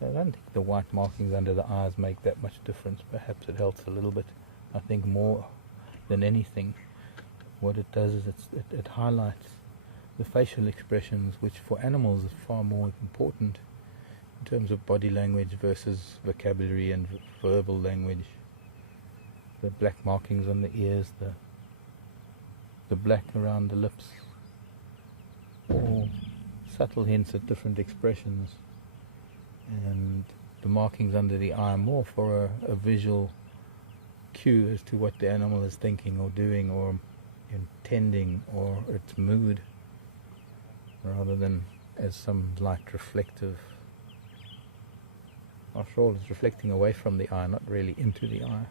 So I don't think the white markings under the eyes make that much difference. Perhaps it helps a little bit. I think more than anything, what it does is it highlights the facial expressions, which for animals is far more important in terms of body language versus vocabulary and verbal language. The black markings on the ears, the black around the lips, all subtle hints at different expressions, and the markings under the eye more for a visual cue as to what the animal is thinking or doing or intending, or its mood, rather than as some light reflective. After all, it's reflecting away from the eye, not really into the eye.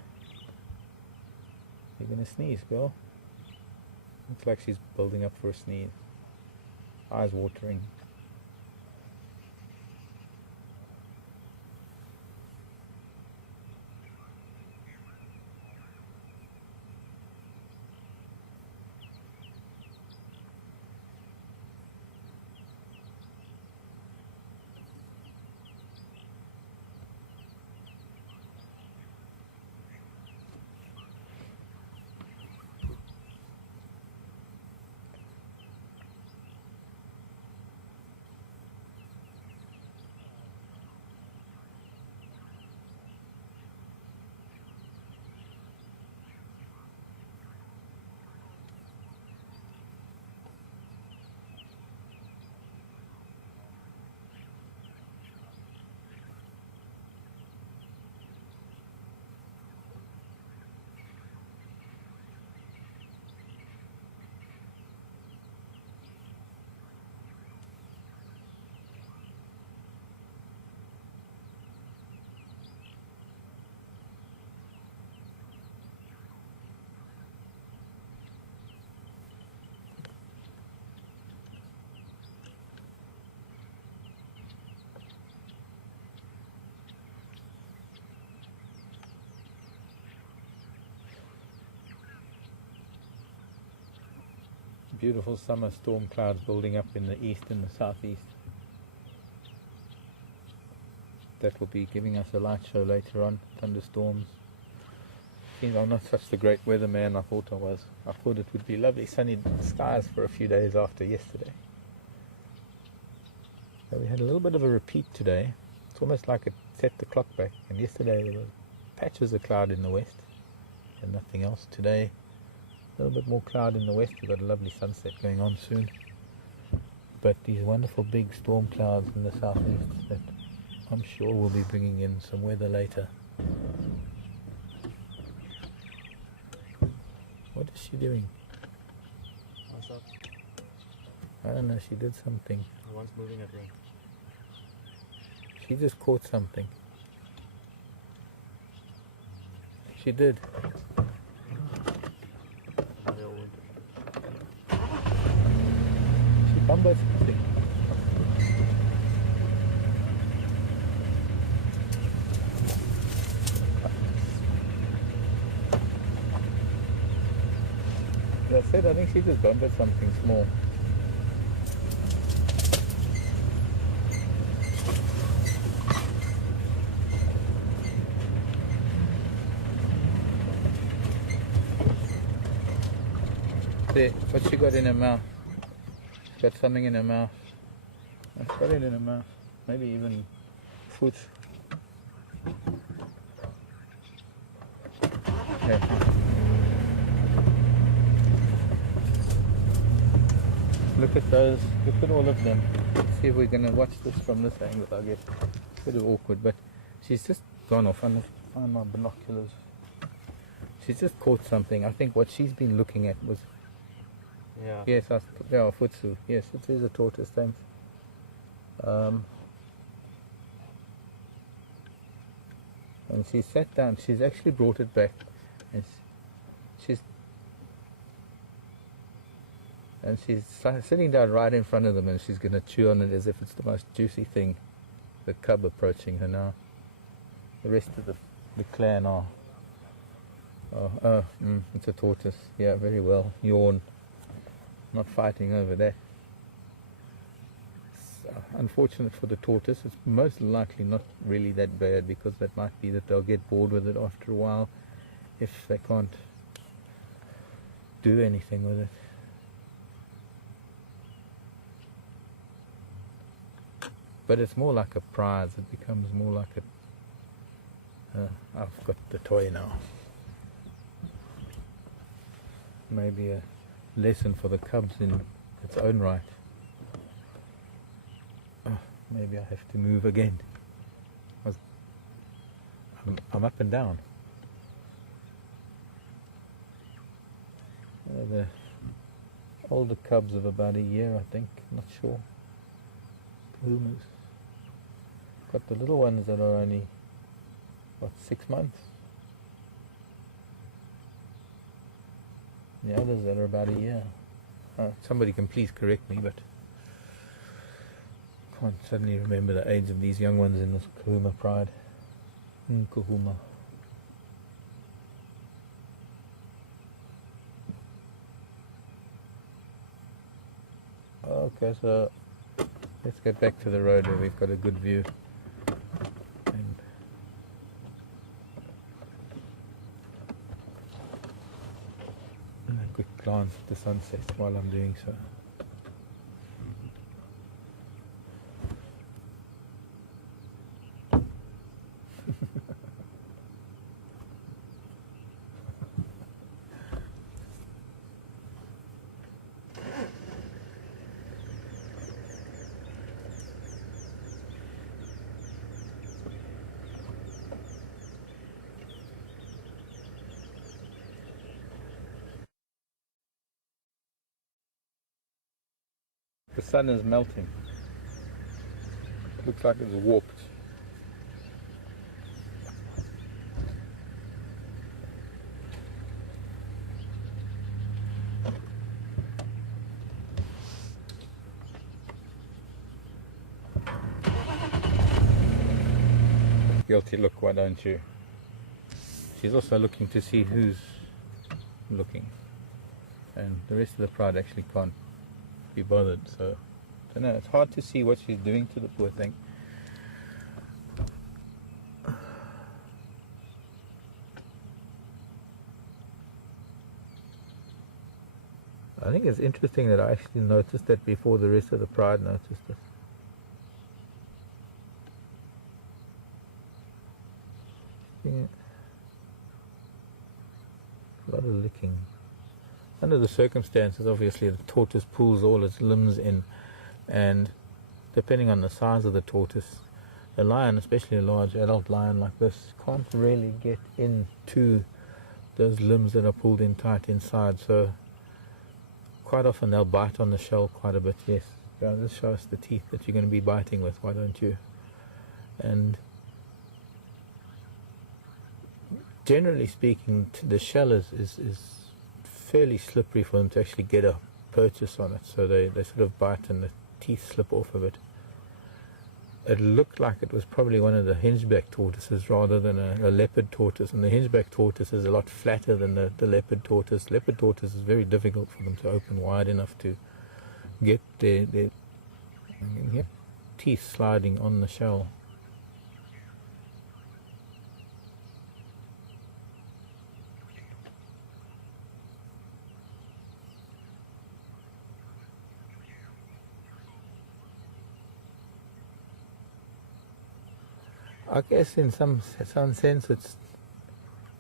You're gonna sneeze, girl. Looks like she's building up for a sneeze. Eyes watering. Beautiful summer storm clouds building up in the east and the southeast. That will be giving us a light show later on. Thunderstorms. Seems I'm not such the great weatherman I thought I was. I thought it would be lovely sunny skies for a few days after yesterday. So we had a little bit of a repeat today. It's almost like it set the clock back. And yesterday there were patches of cloud in the west and nothing else. Today, a little bit more cloud in the west. We've got a lovely sunset going on soon. But these wonderful big storm clouds in the southeast that I'm sure will be bringing in some weather later. What is she doing? What's up? I don't know, she did something. The one's moving at rate. She just caught something. She did. She bumbled something. As I said, I think she just bumped something small. There, what she got in her mouth? She's got something in her mouth. She's got it in her mouth. Maybe even food. Yeah. Look at those, look at all of them. Let's see if we're going to watch this from this angle, I guess. It's a bit awkward, but she's just gone off. I'm going to find my binoculars. She's just caught something. I think what she's been looking at was... Yeah. Yes, yeah, futsu. Yes, it is a tortoise, thanks. And she sat down. She's actually brought it back. And she's sitting down right in front of them, and she's going to chew on it as if it's the most juicy thing. The cub approaching her now. The rest of the clan are... it's a tortoise. Yeah, very well. Yawn. Not fighting over that. unfortunate for the tortoise. It's most likely not really that bad, because that might be that they'll get bored with it after a while if they can't do anything with it. But it's more like a prize. It becomes more like a I've got the toy now. Maybe a lesson for the cubs in its own right. Oh, maybe I have to move again. I'm up and down. The older cubs of about a year, I think. Not sure. Nkuhumas. Got the little ones that are only, what, 6 months? The others that are about a year. Somebody can please correct me, but can't suddenly remember the age of these young ones in this Nkuhuma pride. Nkuhuma. Okay, so let's get back to the road where we've got a good view. And a quick glance at the sunset while I'm doing so. The sun is melting. Looks like it's warped. Guilty look, why don't you? She's also looking to see who's looking. And the rest of the pride actually can't be bothered, so I don't know, it's hard to see what she's doing to the poor thing. I think it's interesting that I actually noticed that before the rest of the pride noticed it. Yeah. A lot of licking. Under the circumstances, obviously the tortoise pulls all its limbs in, and depending on the size of the tortoise, a lion, especially a large adult lion like this, can't really get into those limbs that are pulled in tight inside, so quite often they'll bite on the shell quite a bit. Yes, yeah, just show us the teeth that you're going to be biting with, why don't you? And generally speaking, the shell is fairly slippery for them to actually get a purchase on it, so they sort of bite and the teeth slip off of it. It looked like it was probably one of the hingeback tortoises rather than a leopard tortoise, and the hingeback tortoise is a lot flatter than the leopard tortoise. Leopard tortoise is very difficult for them to open wide enough to get their teeth sliding on the shell. I guess in some sense it's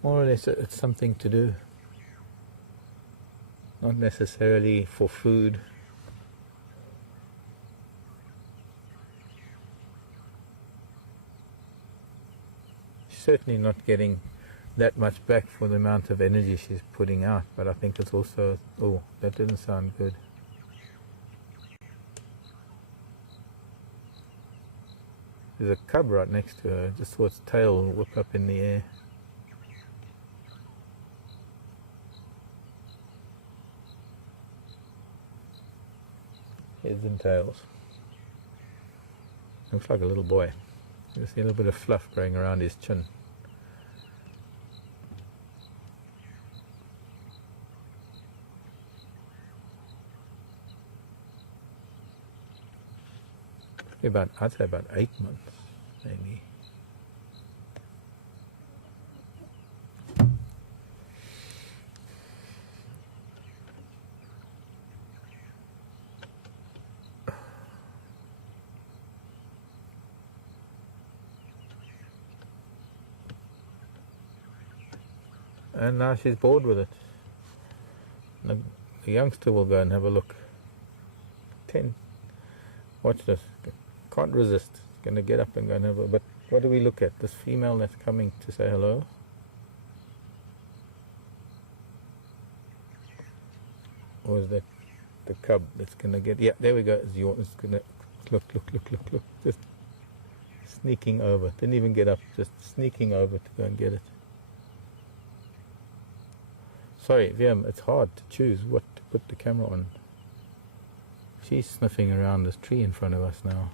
more or less it's something to do, not necessarily for food. She's certainly not getting that much back for the amount of energy she's putting out, but I think it's also, oh, that didn't sound good. There's a cub right next to her. Just saw its tail whip up in the air. Heads and tails. Looks like a little boy. You see a little bit of fluff growing around his chin. About, I'd say about 8 months, maybe. And now she's bored with it. The youngster will go and have a look. 10. Watch this. Can't resist. Going to get up and go and have a... But what do we look at? This female that's coming to say hello? Or is that the cub that's going to get... Yeah, there we go. It's going to... Look. Just sneaking over. Didn't even get up. Just sneaking over to go and get it. Sorry, Wiem, it's hard to choose what to put the camera on. She's sniffing around this tree in front of us now.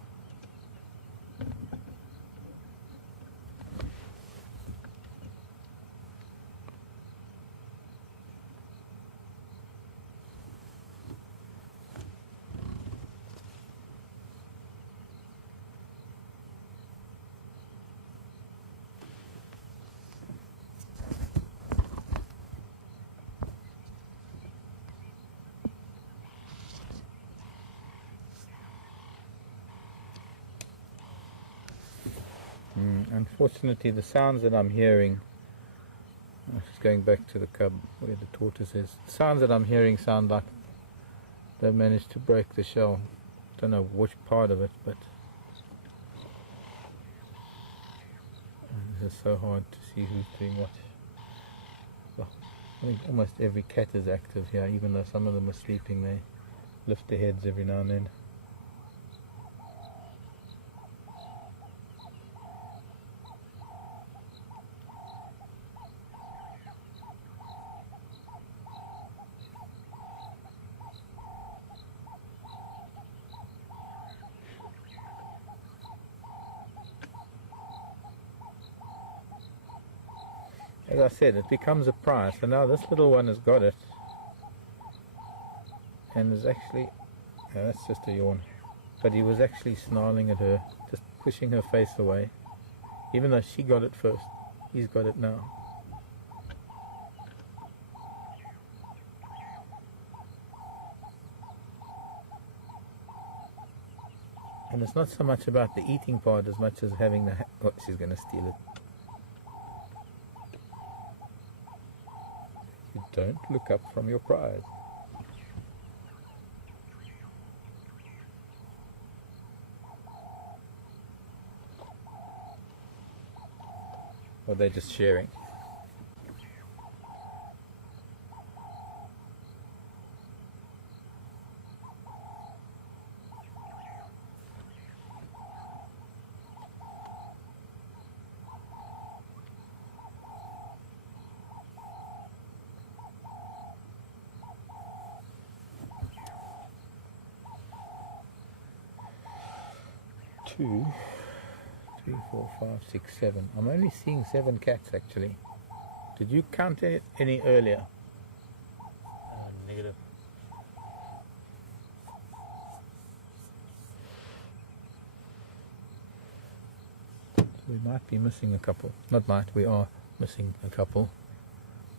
Unfortunately, the sounds that I'm hearing, just going back to the cub where the tortoise is, the sounds that I'm hearing sound like they've managed to break the shell. Don't know which part of it, but this is so hard to see who's doing what. Well, I think almost every cat is active here, even though some of them are sleeping. They lift their heads every now and then. As I said, it becomes a prize. So now this little one has got it, and is actually, that's just a yawn, but he was actually snarling at her, just pushing her face away. Even though she got it first, he's got it now. And it's not so much about the eating part as much as having the... Oh, she's going to steal it. You don't look up from your prize. Or they're just sharing. Two, 3, 4, 5, 6, 7. I'm only seeing 7 cats actually. Did you count any earlier? Negative. So we might be missing a couple. Not might, we are missing a couple.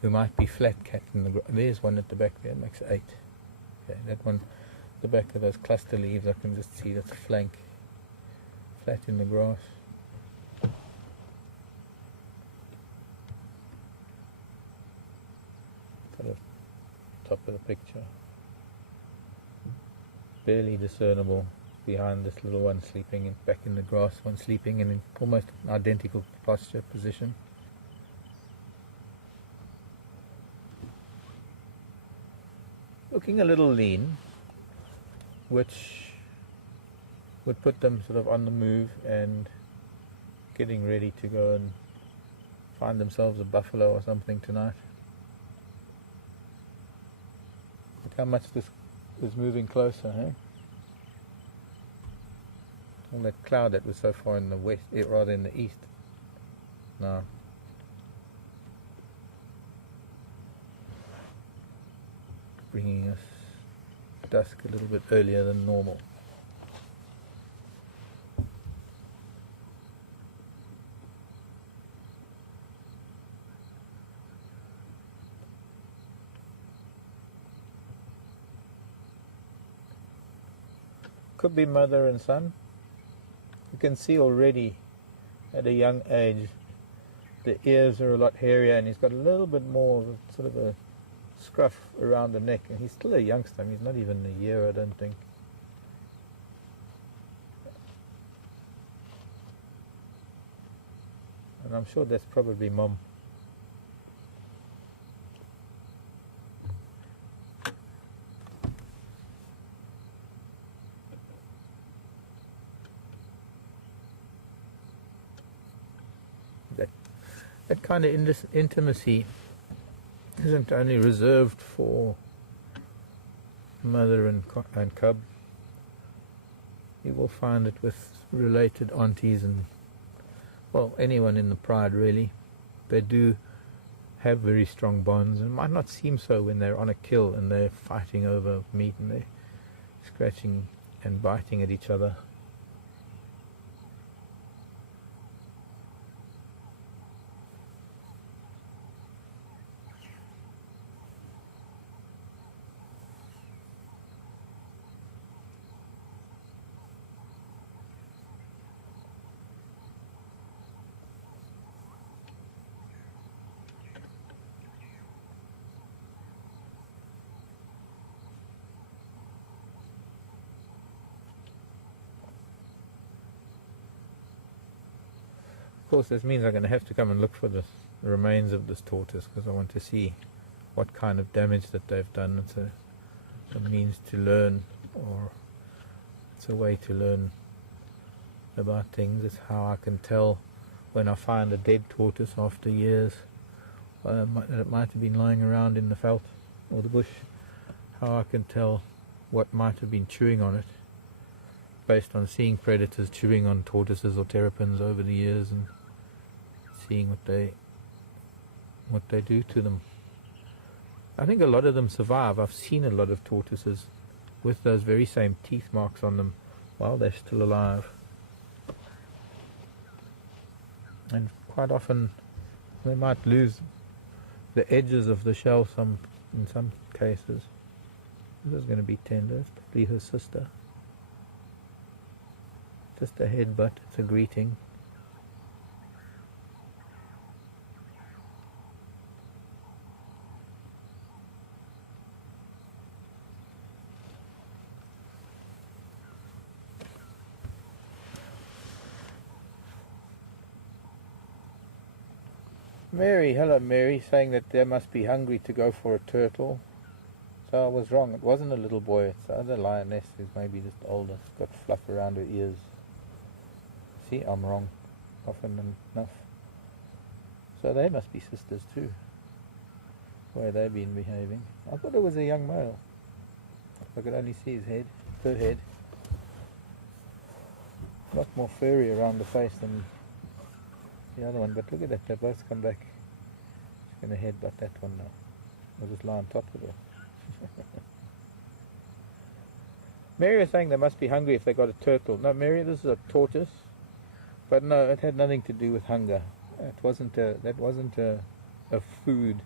We might be flat cat in the... There's one at the back there, makes 8. Okay, that one, the back of those cluster leaves, I can just see that's a flank. Flat in the grass. Got a top of the picture. Barely discernible behind this little one sleeping in, back in the grass, one sleeping in almost an identical posture position. Looking a little lean, which would put them sort of on the move and getting ready to go and find themselves a buffalo or something tonight. Look how much this is moving closer, eh? All that cloud that was so far in the west, rather in the east. Now bringing us dusk a little bit earlier than normal. Could be mother and son. You can see already at a young age the ears are a lot hairier, and he's got a little bit more of a, sort of a scruff around the neck, and he's still a youngster. I mean, he's not even a year, I don't think. And I'm sure that's probably Mom. That kind of intimacy isn't only reserved for mother and cub. You will find it with related aunties and, well, anyone in the pride really. They do have very strong bonds, and it might not seem so when they're on a kill and they're fighting over meat and they're scratching and biting at each other. Of course, this means I'm going to have to come and look for the remains of this tortoise, because I want to see what kind of damage that they've done. It's a means to learn, or it's a way to learn about things. It's how I can tell when I find a dead tortoise after years that it might have been lying around in the veld or the bush, how I can tell what might have been chewing on it, based on seeing predators chewing on tortoises or terrapins over the years and seeing what they do to them. I think a lot of them survive. I've seen a lot of tortoises with those very same teeth marks on them while they're still alive. And quite often they might lose the edges of the shell in some cases. This is going to be tender. It's probably her sister. Just a headbutt. It's a greeting. Mary, hello Mary, saying that they must be hungry to go for a turtle. So I was wrong. It wasn't a little boy. It's the other lioness who's maybe just older. It's got fluff around her ears. See, I'm wrong often enough. So they must be sisters too. The way they've been behaving. I thought it was a young male. I could only see his head, her head. A lot more furry around the face than the other one, but look at that, they both come back. She's going to headbutt that one now. I'll just lie on top of her. Mary was saying they must be hungry if they got a turtle. No, Mary, this is a tortoise. But no, it had nothing to do with hunger. That wasn't a food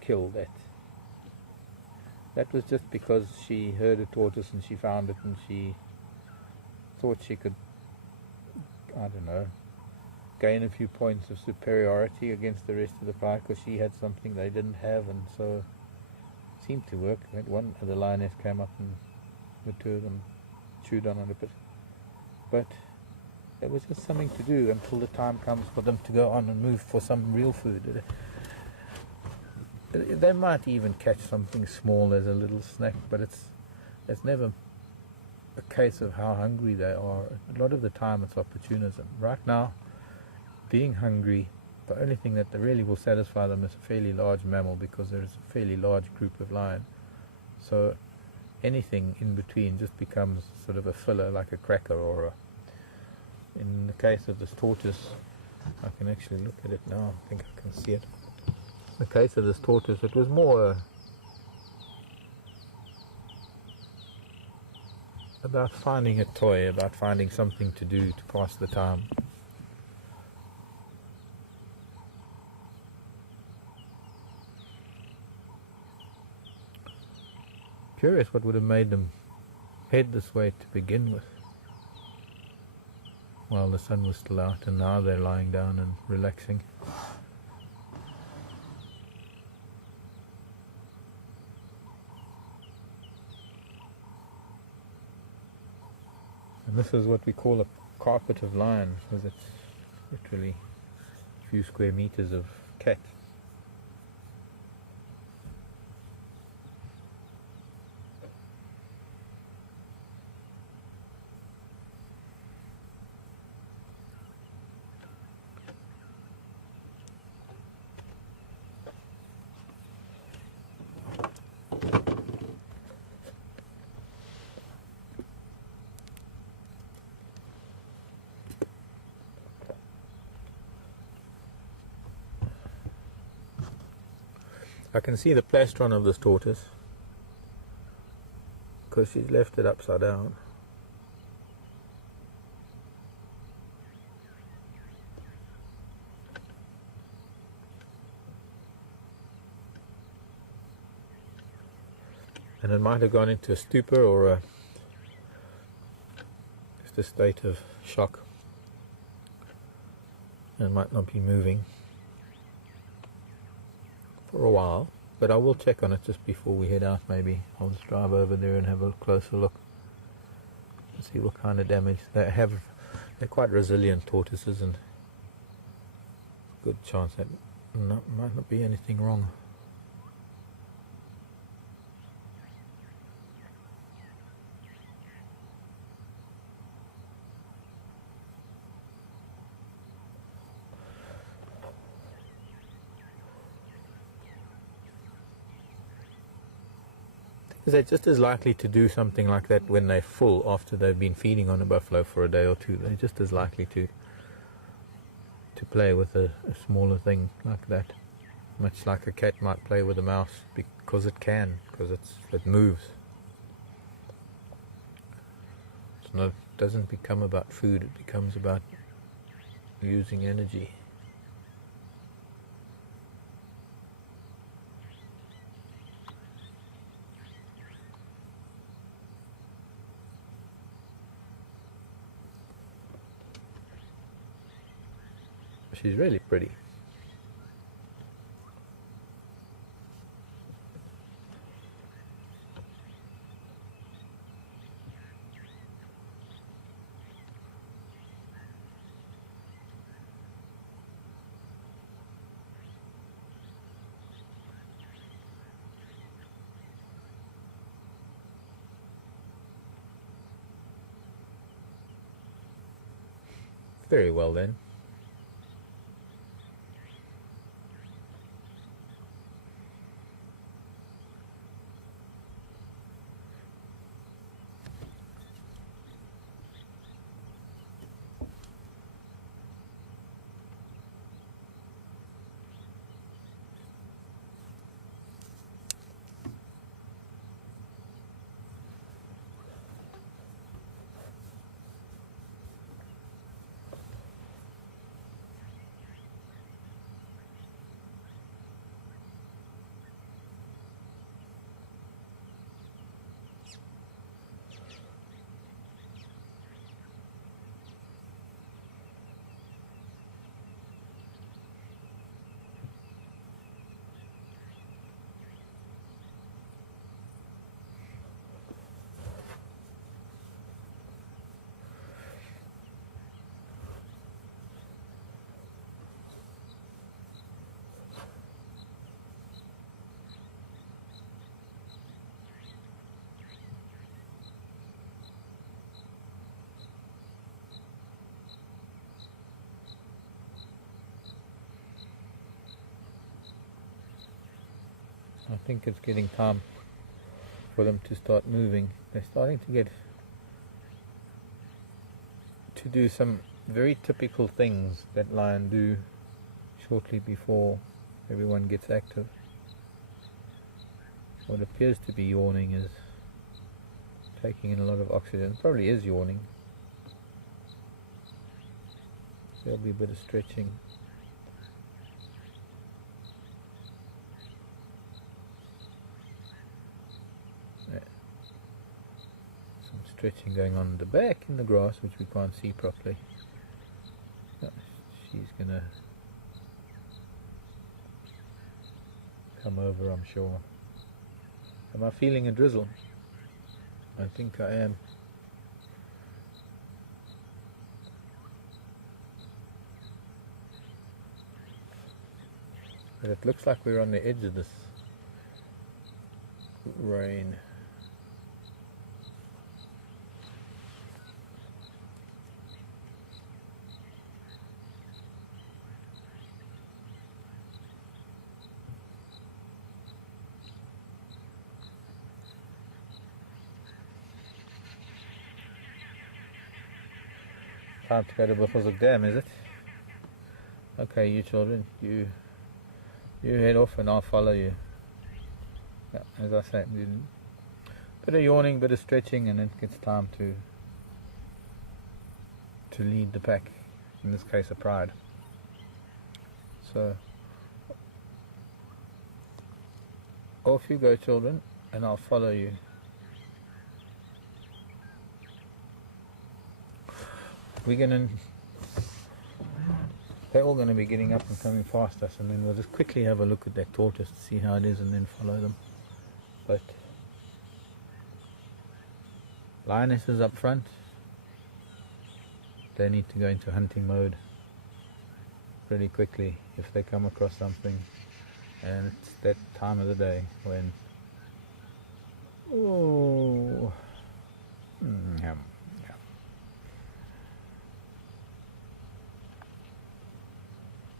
kill. That was just because she heard a tortoise and she found it and she thought she could, I don't know, gain a few points of superiority against the rest of the pride because she had something they didn't have, and so it seemed to work. One of the lioness came up and the two of them chewed on it a bit. But it was just something to do until the time comes for them to go on and move for some real food. They might even catch something small as a little snack, but it's never a case of how hungry they are. A lot of the time it's opportunism. Right now, being hungry, the only thing that really will satisfy them is a fairly large mammal, because there is a fairly large group of lion. So anything in between just becomes sort of a filler, like a cracker or in the case of this tortoise, I can actually look at it now. I think I can see it. In the case of this tortoise, it was more about finding a toy, about finding something to do to pass the time. Curious what would have made them head this way to begin with, while the sun was still out, and now they're lying down and relaxing. And this is what we call a carpet of lion, because it's literally a few square meters of cat. I can see the plastron of this tortoise because she's left it upside down. And it might have gone into a stupor or just a state of shock, and might not be moving for a while, but I will check on it just before we head out. Maybe I'll just drive over there and have a closer look and see what kind of damage they have. They're quite resilient tortoises, and good chance that might not be anything wrong. They're just as likely to do something like that when they're full after they've been feeding on a buffalo for a day or two. They're just as likely to play with a smaller thing like that, much like a cat might play with a mouse because it can, because it moves. It doesn't become about food, it becomes about using energy. She's really pretty. Very well then. I think it's getting time for them to start moving. They're starting to do some very typical things that lions do shortly before everyone gets active. What appears to be yawning is taking in a lot of oxygen. It probably is yawning. There'll be a bit of stretching. Some stretching going on in the back in the grass, which we can't see properly. Oh, she's gonna come over, I'm sure. Am I feeling a drizzle? I think I am. But it looks like we're on the edge of this rain. Time to go to Buffelshoek Dam, is it? Okay, you children, you head off and I'll follow you. Yeah, as I say, bit of yawning, bit of stretching, and then it's time to lead the pack. In this case, a pride. So off you go, children, and I'll follow you. They're all going to be getting up and coming past us, and then we'll just quickly have a look at that tortoise to see how it is and then follow them. But lionesses up front, they need to go into hunting mode pretty quickly if they come across something, and it's that time of the day when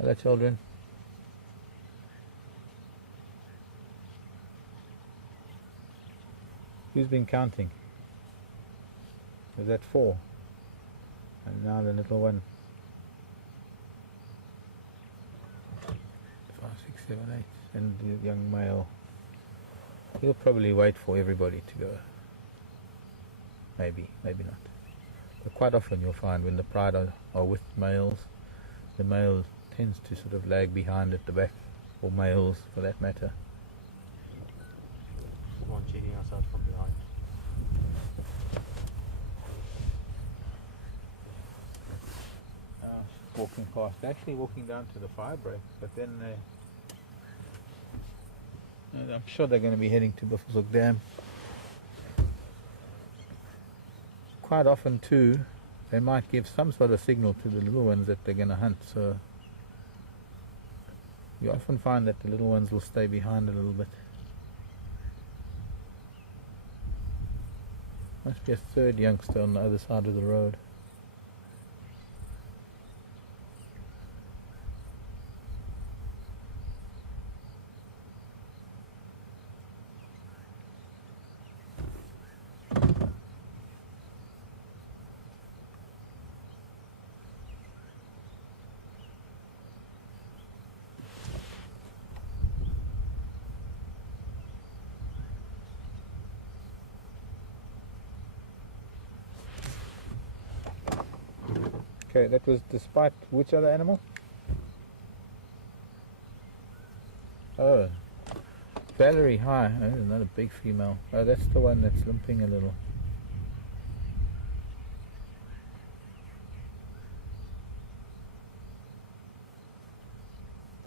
Hello, children. Who's been counting? Is that 4? And now the little one. 5, 6, 7, 8. And the young male. He'll probably wait for everybody to go. Maybe, maybe not. But quite often you'll find when the pride are with males, the male tends to sort of lag behind at the back, or males for that matter. One cheating us out from behind. Walking past, actually walking down to the fire break, but then I'm sure they're going to be heading to Buffelshoek Dam. Quite often too, they might give some sort of signal to the little ones that they're going to hunt, so you often find that the little ones will stay behind a little bit. Must be a third youngster on the other side of the road. Okay, that was despite which other animal? Oh, Valerie, hi. Oh, there's another big female. Oh, that's the one that's limping a little.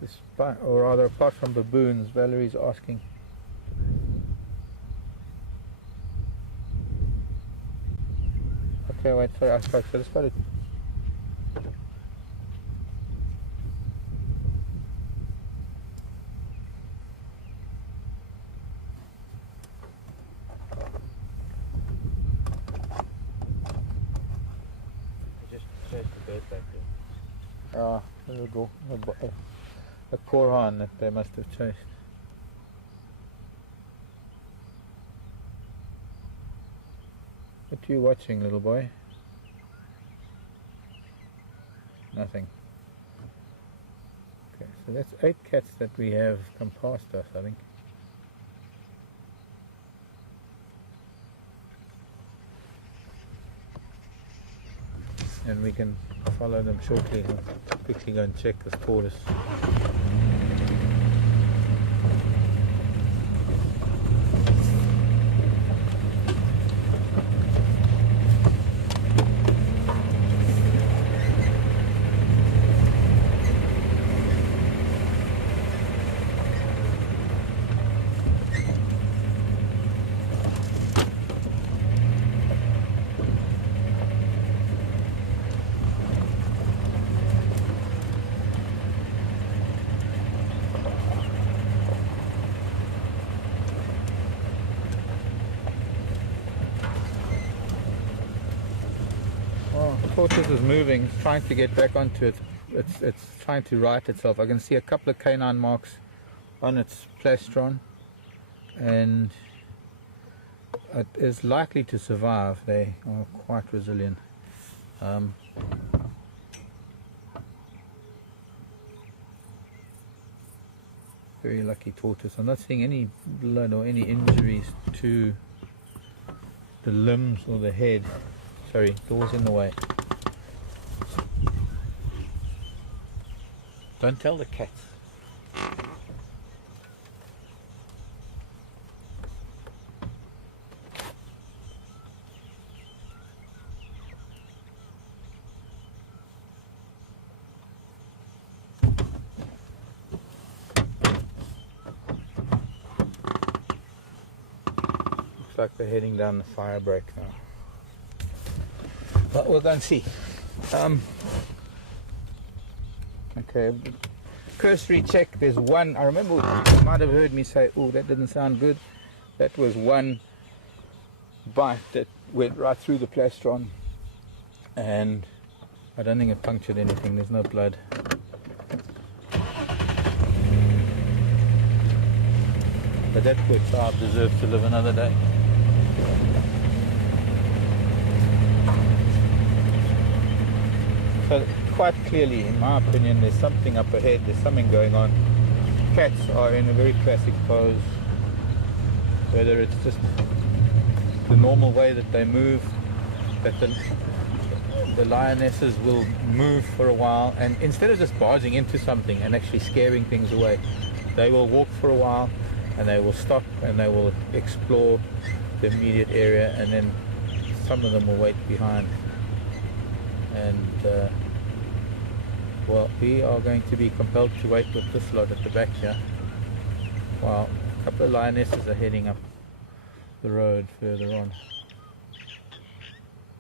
Despite, or rather, apart from baboons, Valerie's asking. Okay, wait, sorry, I spoke, so I just got to. There we go. A korhan that they must have chased. What are you watching, little boy? Nothing. Okay, so that's 8 cats that we have come past us, I think. And we can follow them shortly and quickly go and check this tortoise. tortoise is moving, it's trying to get back onto it. It's trying to right itself. I can see a couple of canine marks on its plastron, and it is likely to survive. They are quite resilient. Very lucky tortoise. I'm not seeing any blood or any injuries to the limbs or the head. Sorry, door's in the way. Don't tell the cats. Looks like they're heading down the fire break now. But we'll go and see. Okay, cursory check. There's one. I remember you might have heard me say, "Oh, that didn't sound good." That was one bite that went right through the plastron, and I don't think it punctured anything. There's no blood. But that poor child deserves to live another day. So quite clearly, in my opinion, there's something up ahead, there's something going on. Cats are in a very classic pose, whether it's just the normal way that they move, that the lionesses will move for a while, and instead of just barging into something and actually scaring things away, they will walk for a while, and they will stop, and they will explore the immediate area, and then some of them will wait behind. And well, we are going to be compelled to wait with this lot at the back here, while a couple of lionesses are heading up the road further on.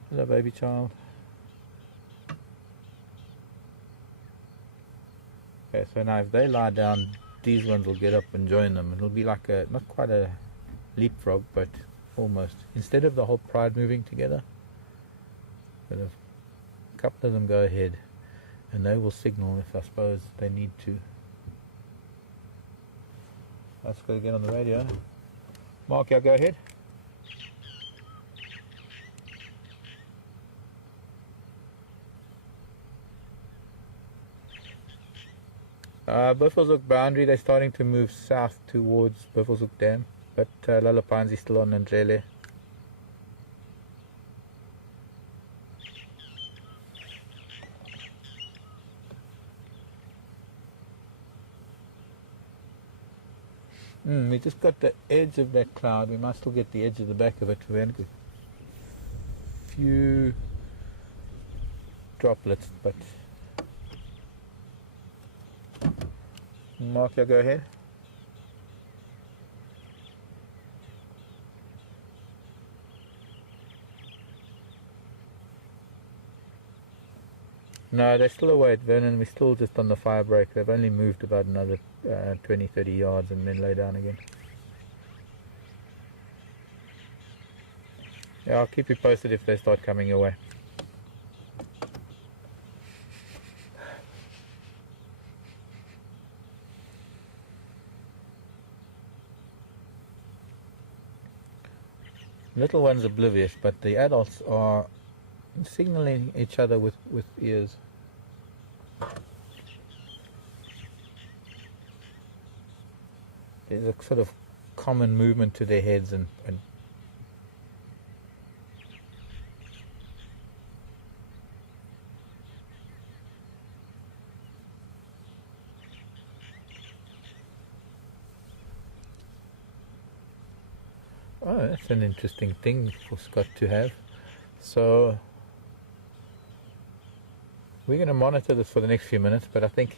Hello, baby child. Okay, so now if they lie down, these ones will get up and join them. It'll be like a, not quite a leapfrog, but almost. Instead of the whole pride moving together, but a couple of them go ahead, and they will signal if I suppose they need to. Let's go get on the radio. Mark, go ahead. Buffelshoek boundary, they're starting to move south towards Buffelshoek Dam, but Lalapanzi still on Ndrele. We just got the edge of that cloud. We might still get the edge of the back of it. We had a few droplets, but Mark, go ahead. No, they're still away at Vernon. We're still just on the fire break. They've only moved about another 20-30 yards and then lay down again. Yeah, I'll keep you posted if they start coming your way. Little one's oblivious, but the adults are signaling each other with ears. There's a sort of common movement to their heads and oh, that's an interesting thing for Scott to have. So we're going to monitor this for the next few minutes, but I think